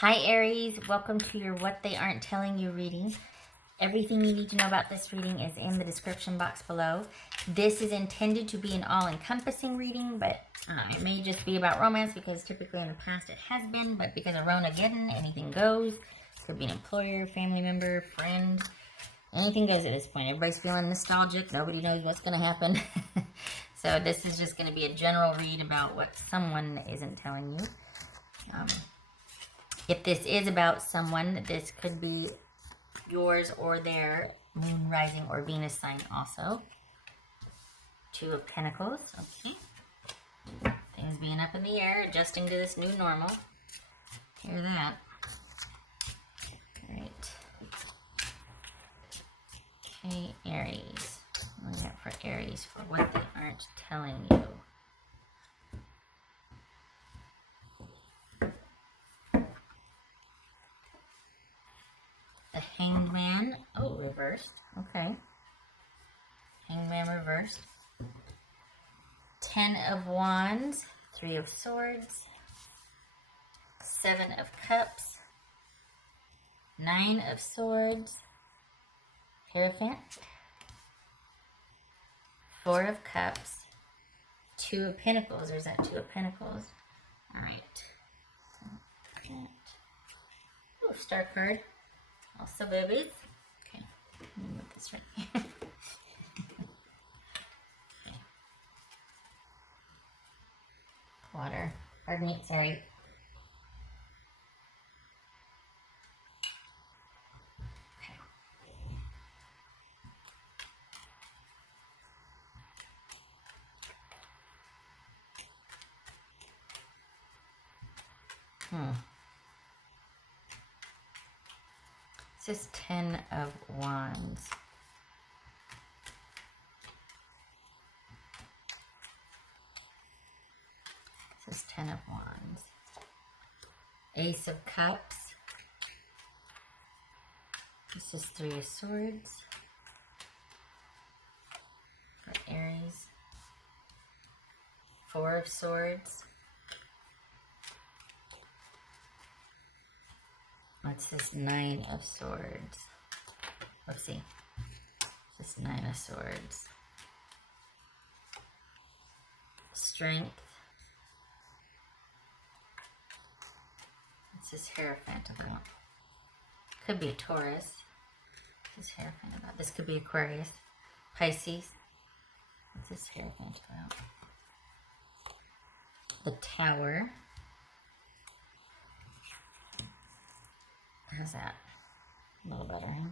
Hi Aries, welcome to your What They Aren't Telling You reading. Everything you need to know about this reading is in the description box below. This is intended to be an all-encompassing reading, but it may just be about romance because typically in the past it has been, but because of Ronageddon, anything goes. It could be an employer, family member, friend, anything goes at this point. Everybody's feeling nostalgic. Nobody knows what's going to happen. So this is just going to be a general read about what someone isn't telling you. If this is about someone, this could be yours or their moon, rising, or Venus sign also. Two of Pentacles, okay. Things being up in the air, adjusting to this new normal. Hear that. All right. Okay, Aries. Look out for Aries for what they aren't telling you. The Hanged Man. Oh, reversed. Okay. Hanged Man reversed. 10 of Wands. 3 of Swords. 7 of Cups. 9 of Swords. Hierophant. 4 of Cups. 2 of Pentacles. Or is that 2 of Pentacles? Alright. Oh, Star card. Also babies. Okay. Let me move this right here. Okay. Water. Pardon me, sorry. This is 10 of Wands. This is 10 of Wands. Ace of Cups. This is 3 of Swords. For Aries. 4 of Swords. What's this 9 of Swords? Let's see. This 9 of Swords. Strength. What's this Hierophant about? Could be a Taurus. What's this Hierophant about? This could be Aquarius. Pisces. What's this Hierophant about? The Tower. How's that? A little better, huh?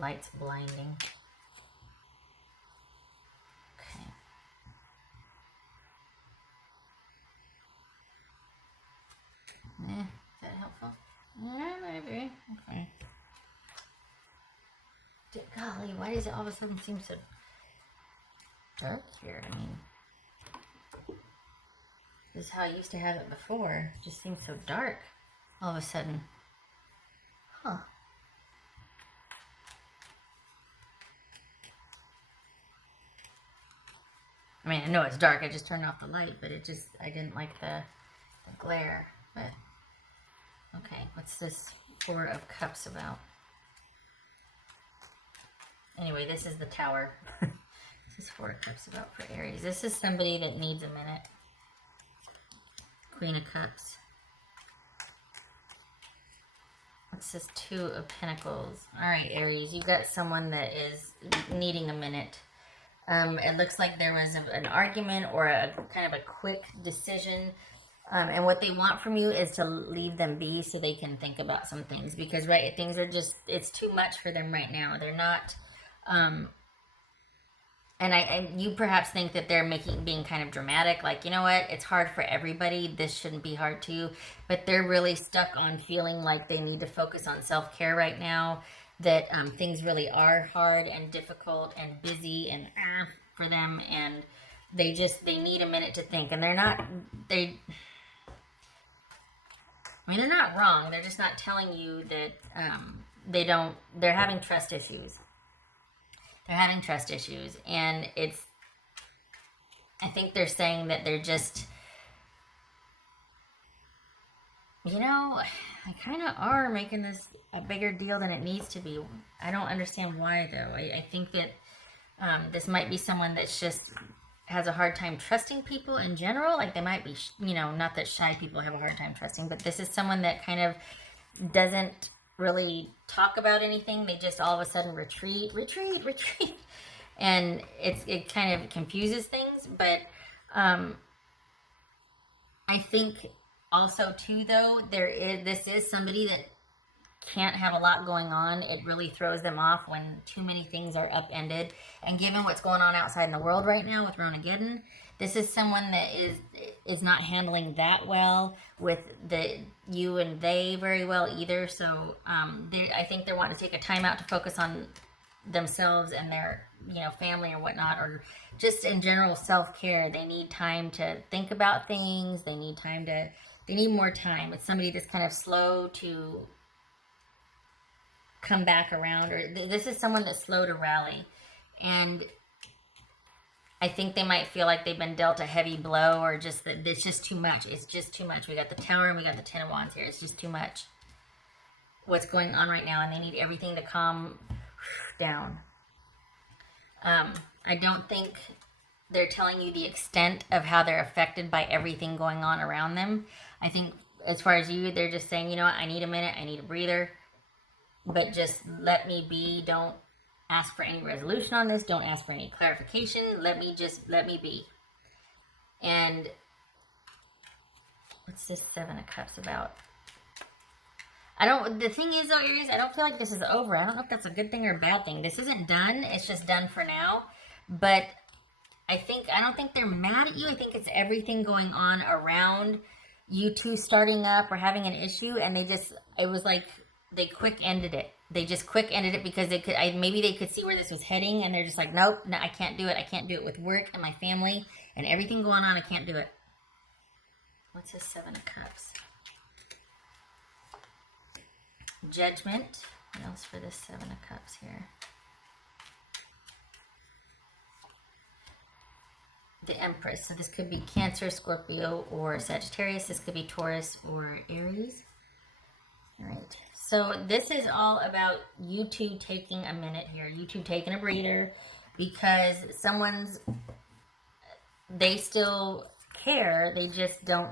Light's blinding. Okay. Is that helpful? Yeah, maybe. Okay. Golly, why does it all of a sudden seem so dark here? I mean, this is how I used to have it before. It just seems so dark all of a sudden. Huh. I mean, I know it's dark. I just turned off the light, but it just, I didn't like the glare. But, okay, what's this 4 of Cups about? Anyway, this is the Tower. This is 4 of Cups about for Aries. This is somebody that needs a minute. Queen of Cups. What's this 2 of Pentacles? All right, Aries, you got someone that is needing a minute. It looks like there was an argument or a kind of a quick decision. And what they want from you is to leave them be so they can think about some things. Because, right, things are just, it's too much for them right now. They're not, and you perhaps think that they're being kind of dramatic. Like, you know what, it's hard for everybody. This shouldn't be hard too. But they're really stuck on feeling like they need to focus on self-care right now. That things really are hard and difficult and busy and for them. And they need a minute to think. And they're not wrong. They're just not telling you that they're having trust issues. They're having trust issues. And I think they're saying that they're just, You know, I kind of are making this a bigger deal than it needs to be. I don't understand why, though. I think that this might be someone that's just has a hard time trusting people in general. Like they might be, you know, not that shy people have a hard time trusting, but this is someone that kind of doesn't really talk about anything. They just all of a sudden retreat, retreat, retreat. And it kind of confuses things. But I think also too though, this is somebody that can't have a lot going on. It really throws them off when too many things are upended. And given what's going on outside in the world right now with Ronageddon, this is someone that is not handling that well with the you and they very well either. So I think they're wanting to take a time out to focus on themselves and their family or whatnot, or just in general self-care. They need time to think about things. They need more time. It's somebody that's kind of slow to come back around, or this is someone that's slow to rally. And I think they might feel like they've been dealt a heavy blow, or just that it's just too much. It's just too much. We got the Tower and we got the Ten of Wands here. It's just too much what's going on right now, and they need everything to calm down. I don't think they're telling you the extent of how they're affected by everything going on around them. I think as far as you, they're just saying, you know what, I need a minute, I need a breather, but just let me be. Don't ask for any resolution on this. Don't ask for any clarification. Let me be. And what's this Seven of Cups about? The thing is though, Aries, I don't feel like this is over. I don't know if that's a good thing or a bad thing. This isn't done. It's just done for now. But I don't think they're mad at you. I think it's everything going on around you two starting up or having an issue, and it was like they quick ended it. They just quick ended it because maybe they could see where this was heading, and they're just like, nope, no, I can't do it. I can't do it with work and my family and everything going on. I can't do it. What's this Seven of Cups? Judgment. What else for this Seven of Cups here? The Empress. So this could be Cancer, Scorpio, or Sagittarius. This could be Taurus or Aries. All right. So this is all about you two taking a minute here. You two taking a breather, because they still care. They just don't.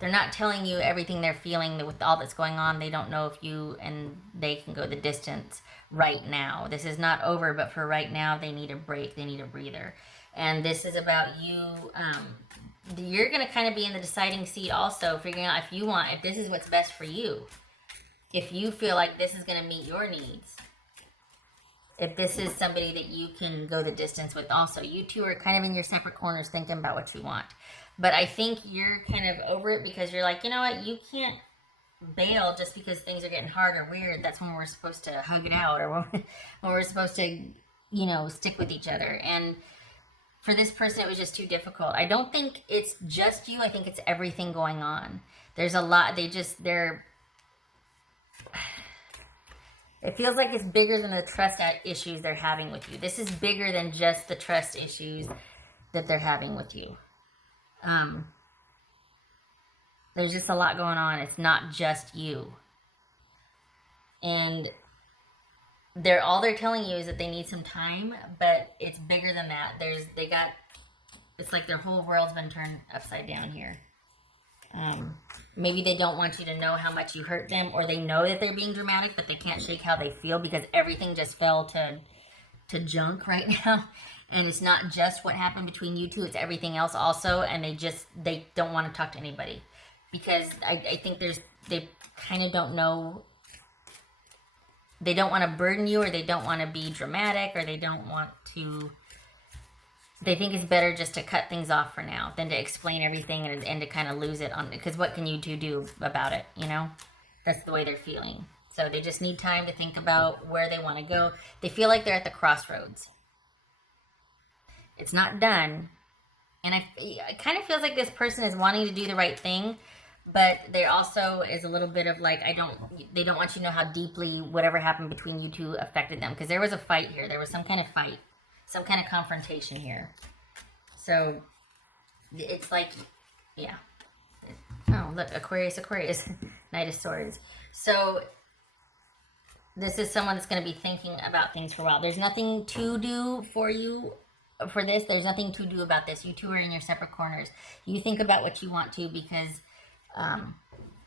They're not telling you everything they're feeling with all that's going on. They don't know if you and they can go the distance right now. This is not over, but for right now, they need a break. They need a breather. And this is about you. You're going to kind of be in the deciding seat also, figuring out if this is what's best for you. If you feel like this is going to meet your needs. If this is somebody that you can go the distance with also. You two are kind of in your separate corners thinking about what you want. But I think you're kind of over it because you're like, you know what, you can't bail just because things are getting hard or weird. That's when we're supposed to hug it out, or when we're supposed to, stick with each other. And for this person, it was just too difficult. I don't think it's just you. I think it's everything going on. There's a lot. It feels like it's bigger than the trust issues they're having with you. This is bigger than just the trust issues that they're having with you. There's just a lot going on. It's not just you. And all they're telling you is that they need some time, but it's bigger than that. It's like their whole world's been turned upside down here. Maybe they don't want you to know how much you hurt them, or they know that they're being dramatic, but they can't shake how they feel because everything just fell to junk right now. And it's not just what happened between you two, it's everything else also. And they don't want to talk to anybody because I think they kind of don't know. They don't want to burden you, or they don't want to be dramatic, or they think it's better just to cut things off for now than to explain everything and to kind of lose it on, because what can you two do about it? That's the way they're feeling. So they just need time to think about where they want to go. They feel like they're at the crossroads. It's not done. And it kind of feels like this person is wanting to do the right thing, but there also is a little bit of like, they don't want you to know how deeply whatever happened between you two affected them. Because there was a fight here. There was some kind of fight, some kind of confrontation here. So it's like, yeah. Oh, look, Aquarius, Aquarius, Knight of Swords. So this is someone that's going to be thinking about things for a while. There's nothing to do for you for this. There's nothing to do about this. You two are in your separate corners. You think about what you want to, because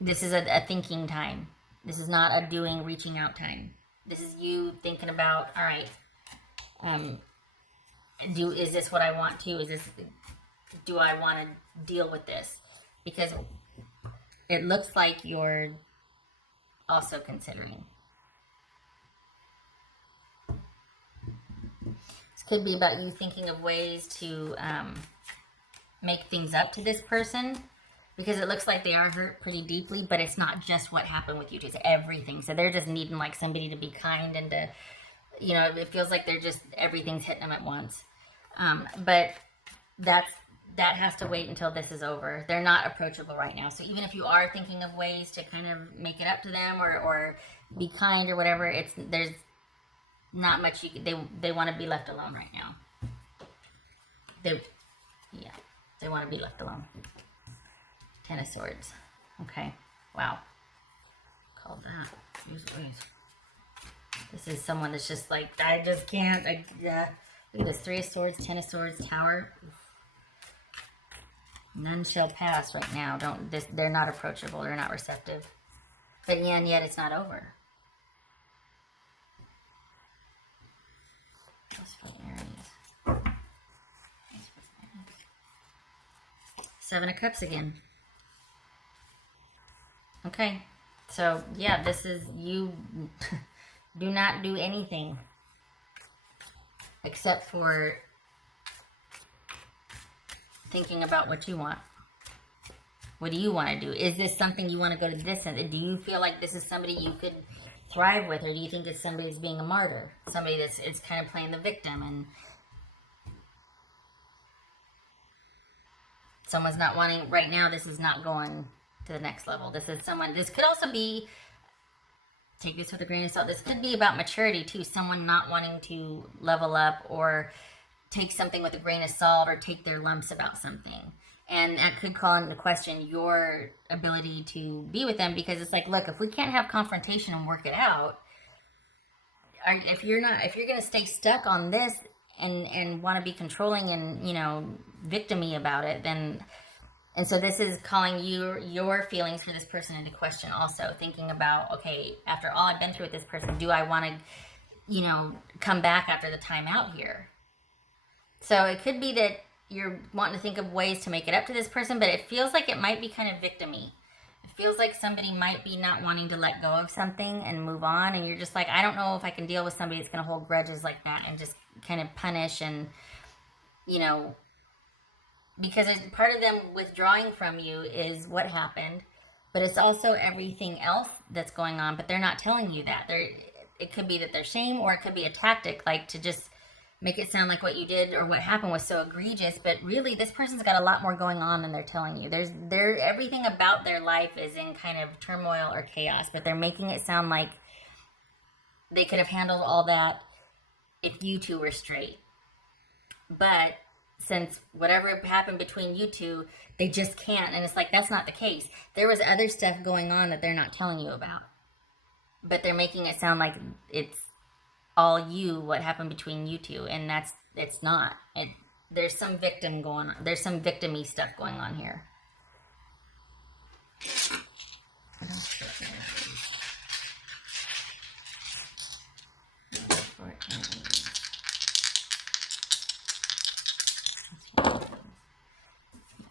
this is a thinking time. This is not a doing, reaching out time. This is you thinking about, all right, is this what I want to? Do I want to deal with this? Because it looks like you're also considering. This could be about you thinking of ways to make things up to this person, because it looks like they are hurt pretty deeply, but it's not just what happened with you two, it's everything. So they're just needing like somebody to be kind and to, you know, it feels like they're just, everything's hitting them at once. But that has to wait until this is over. They're not approachable right now. So even if you are thinking of ways to kind of make it up to them or be kind or whatever, there's not much they want to be left alone right now. They want to be left alone. Ten of Swords. Okay. Wow. Called that. This is someone that's just like, I just can't. Look at this. 3 of Swords, 10 of Swords, Tower. None shall pass right now. They're not approachable. They're not receptive. But yet it's not over. Aries. 7 of Cups again. Okay. So, yeah, this is you. Do not do anything except for thinking about what you want. What do you want to do? Is this something you want to go to this end? Do you feel like this is somebody you could thrive with, or do you think it's somebody that's being a martyr? Somebody that's kind of playing the victim, and someone's not wanting, right now this is not going to the next level. This could also be, take this with a grain of salt, this could be about maturity too. Someone not wanting to level up or take something with a grain of salt or take their lumps about something. And that could call into question your ability to be with them, because it's like, look, if we can't have confrontation and work it out, if you're going to stay stuck on this and want to be controlling and, you know, victim-y about it, then, and so this is calling your feelings for this person into question also, thinking about, okay, after all I've been through with this person, do I want to, you know, come back after the time out here? So it could be that you're wanting to think of ways to make it up to this person, but it feels like it might be kind of victim-y. It feels like somebody might be not wanting to let go of something and move on, and you're just like, I don't know if I can deal with somebody that's going to hold grudges like that and just kind of punish and, you know, because part of them withdrawing from you is what happened, but it's also everything else that's going on, but they're not telling you that. It could be that they're shame, or it could be a tactic, like to just make it sound like what you did or what happened was so egregious, but really this person's got a lot more going on than they're telling you. Everything about their life is in kind of turmoil or chaos, but they're making it sound like they could have handled all that if you two were straight. But since whatever happened between you two, they just can't, and it's like, that's not the case. There was other stuff going on that they're not telling you about, but they're making it sound like it's all you, what happened between you two, and it's not. There's some victim going on. There's some victim-y stuff going on here.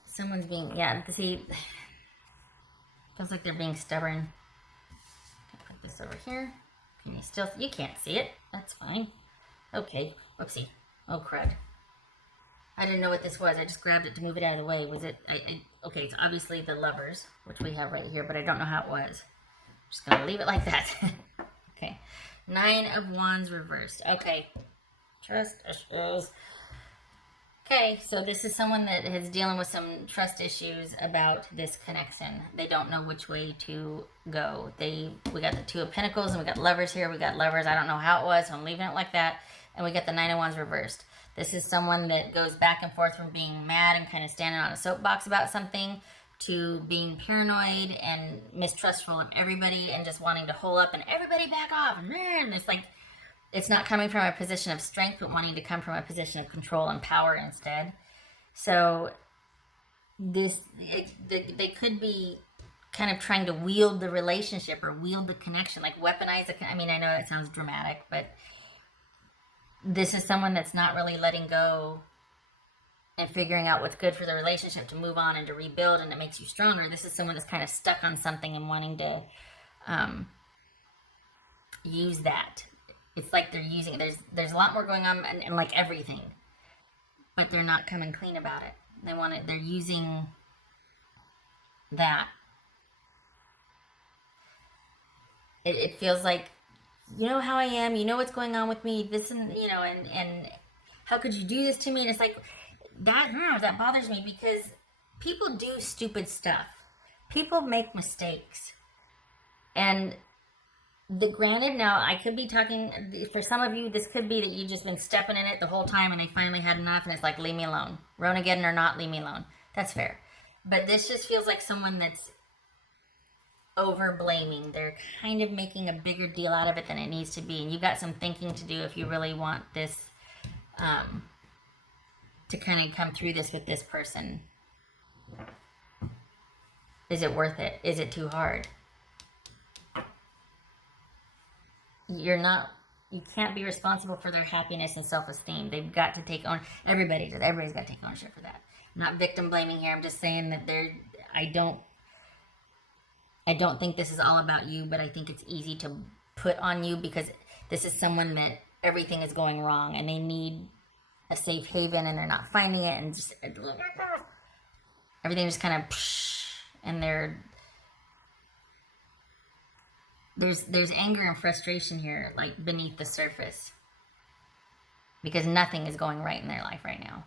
Someone's being, see, feels like they're being stubborn. Put this over here. You can't see it. That's fine. Okay. Whoopsie. Oh, crud. I didn't know what this was. I just grabbed it to move it out of the way. Was it? Okay, it's obviously the Lovers, which we have right here, but I don't know how it was. I'm just going to leave it like that. Okay. 9 of Wands reversed. Okay. Trust issues. Okay, so this is someone that is dealing with some trust issues about this connection. They don't know which way to go. We got the 2 of Pentacles, and we got Lovers here. We got Lovers. I don't know how it was, so I'm leaving it like that. And we got the 9 of Wands reversed. This is someone that goes back and forth from being mad and kind of standing on a soapbox about something to being paranoid and mistrustful of everybody and just wanting to hole up and everybody back off. And man, it's like, it's not coming from a position of strength, but wanting to come from a position of control and power instead. So they could be kind of trying to wield the relationship or wield the connection, like weaponize it. I mean, I know that sounds dramatic, but this is someone that's not really letting go and figuring out what's good for the relationship to move on and to rebuild, and it makes you stronger. This is someone that's kind of stuck on something and wanting to use that. It's like they're using it. There's a lot more going on and like everything, but they're not coming clean about it. They're using that. It feels like, you know how I am, you know what's going on with me, this and, and how could you do this to me? And it's like, that bothers me, because people do stupid stuff. People make mistakes. And granted, now I could be talking, for some of you, this could be that you've just been stepping in it the whole time and they finally had enough and it's like, leave me alone. Ronageddon or not, leave me alone. That's fair. But this just feels like someone that's over blaming. They're kind of making a bigger deal out of it than it needs to be. And you've got some thinking to do if you really want this to kind of come through this with this person. Is it worth it? Is it too hard? You can't be responsible for their happiness and self-esteem. They've got to take on, everybody's got to take ownership for that. I'm not victim blaming here. I'm just saying that I don't think this is all about you, but I think it's easy to put on you because this is someone that everything is going wrong and they need a safe haven and they're not finding it, and just everything just kind of, and there's anger and frustration here, like beneath the surface, because nothing is going right in their life right now.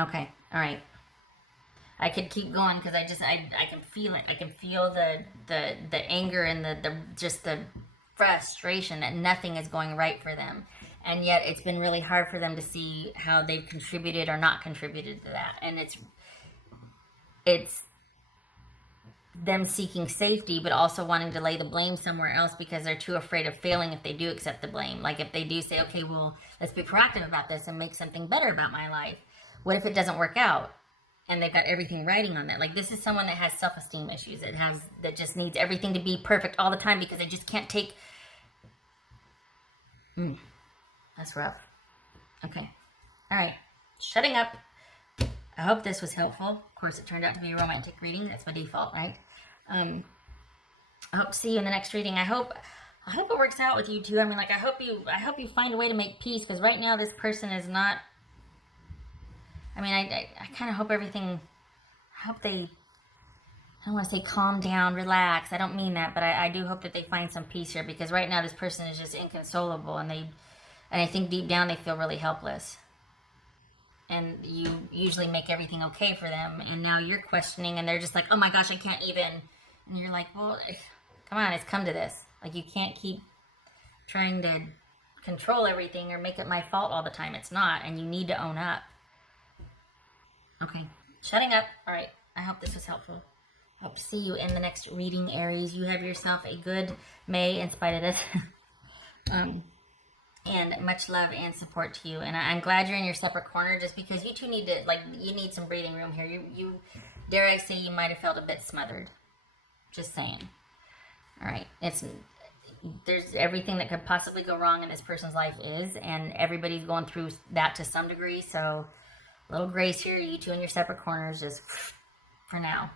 Okay, all right. I could keep going because I can feel it. I can feel the anger and the frustration that nothing is going right for them. And yet it's been really hard for them to see how they've contributed or not contributed to that. And it's them seeking safety, but also wanting to lay the blame somewhere else because they're too afraid of failing if they do accept the blame. Like if they do say, okay, well, let's be proactive about this and make something better about my life. What if it doesn't work out? And they've got everything riding on that. Like this is someone that has self-esteem issues. That just needs everything to be perfect all the time because they just can't take. That's rough. Okay. All right. Shutting up. I hope this was helpful. Of course, it turned out to be a romantic reading. That's my default, right? I hope to see you in the next reading. I hope it works out with you too. I mean, like I hope you find a way to make peace, because right now this person is not. I mean, I kind of hope everything. I hope they. I don't want to say calm down, relax. I don't mean that, but I do hope that they find some peace here, because right now this person is just inconsolable, and I think deep down they feel really helpless. And you usually make everything okay for them, and now you're questioning, and they're just like, oh my gosh, I can't even. And you're like, well, come on, it's come to this. Like, you can't keep trying to control everything or make it my fault all the time. It's not, and you need to own up. Okay, shutting up. All right, I hope this was helpful. Hope to see you in the next reading, Aries. You have yourself a good May in spite of this. And much love and support to you. And I'm glad you're in your separate corner, just because you two need to, you need some breathing room here. You dare I say, you might have felt a bit smothered. Just saying. All right. There's everything that could possibly go wrong in this person's life is, and everybody's going through that to some degree. So a little grace here. You two in your separate corners, just for now.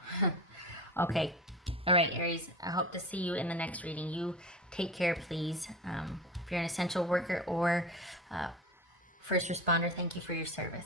Okay. All right, Aries. I hope to see you in the next reading. You take care, please. If you're an essential worker or first responder, thank you for your service.